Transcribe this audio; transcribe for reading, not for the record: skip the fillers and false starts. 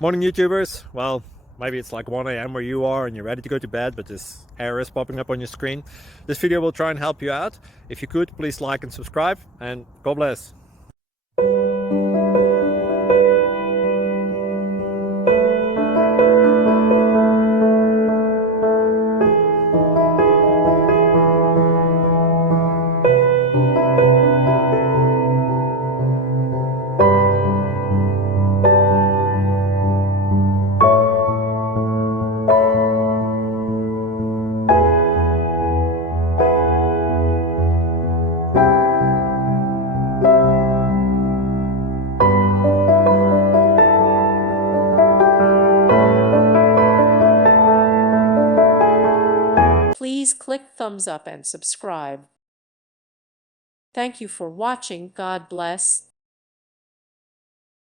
Morning YouTubers. Well, maybe it's like 1 a.m. where you are and you're ready to go to bed, but this error is popping up on your screen. This video will try and help you out. If you could, please like and subscribe, and God bless. Please click thumbs up and subscribe. Thank you for watching. God bless.